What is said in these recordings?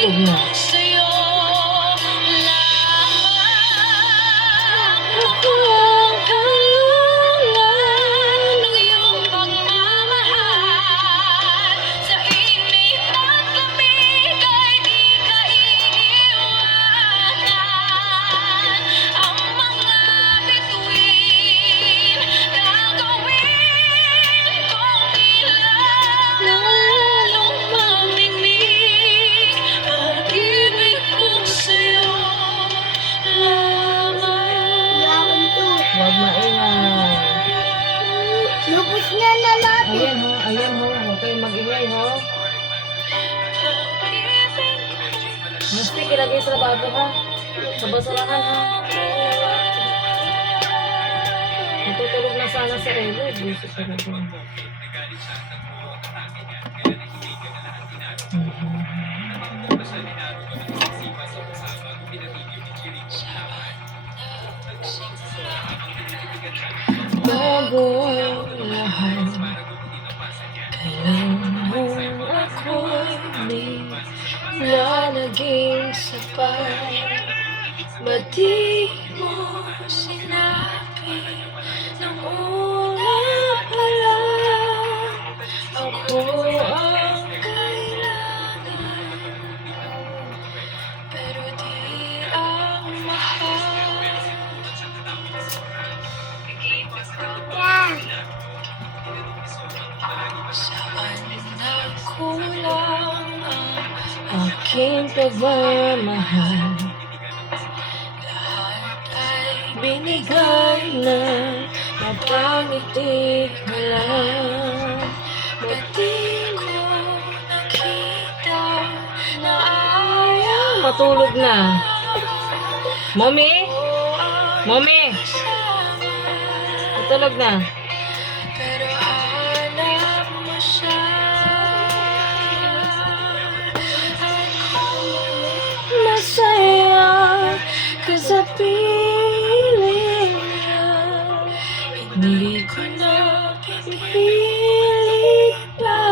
Natutulog na. Huwag maingay. Lubos niya na lahat. Ayan ho. Huwag kayong mag-ingay ho. Mesti ilagay sa bago ha. Sa basurahan ha. Natutulog na sana sa relo. Busy pa rin. Bago ang lahat, kailan mo ako'y may lalaging sapat. Ba't di mo sinabi nang una pa lang ako ang kailangan, pero di ang mahal. Saan nagkulang ang aking pagmamahal? Lahat ay binigay na napangiti ka lang. Ba't di ko nakita na ayaw matulog na? Mommy? Mommy? Matulog na? Pero hanap mo siya. Ako masaya ka sa piling niya. Hindi ko na pipilit pa.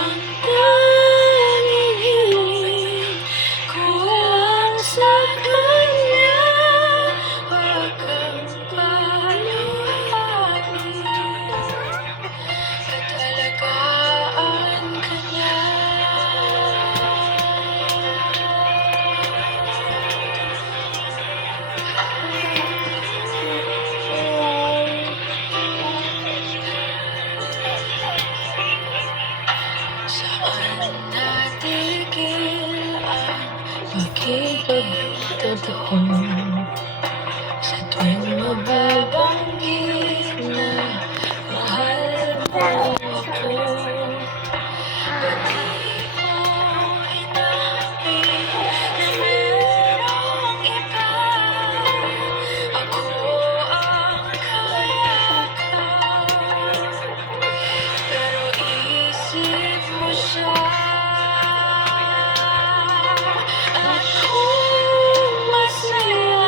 Ang tanging hiling ko lang sa kanya. Huwag kang paluhatin at alagaan ka niya. Saan natigil ang pakipagtotoo? Sa tuwing mababanggit na mahal mo ako, ba't di mo inamin na merong iba? Ako ang kayakap, pero isip mo siya. Ako masaya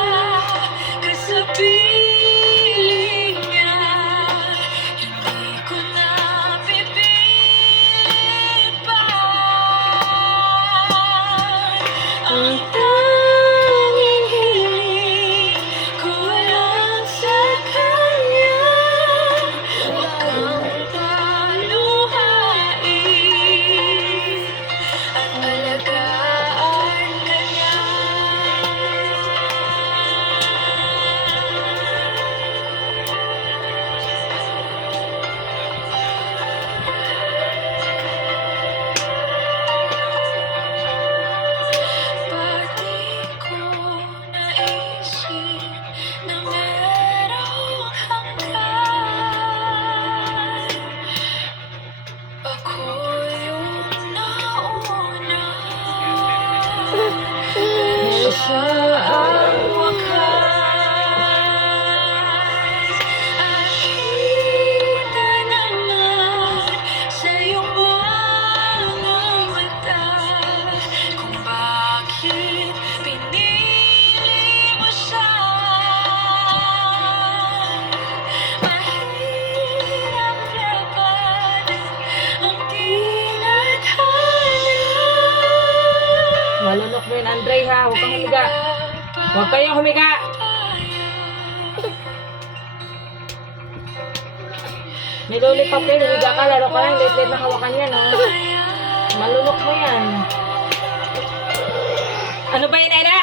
ka sa piling niya. Hindi ko na pipilit pa. Ang tanging hiling ko lang sa kanya. Huwag kang paluhain at alagaan ka niya. Ba't di ko naisip na merong hanggan? Ako yung nauna. Siya ang wakas. Akita naman sa iyong buwang mata kung bakit pinili mo siya. Mahirap labanan ang tinatawag. Huwag kayong humiga. May lollipop yan, humiga ka, lalo ka lang, late-late na hawakan yan, ha? Malunok mo yan. Ano ba yun, Ella?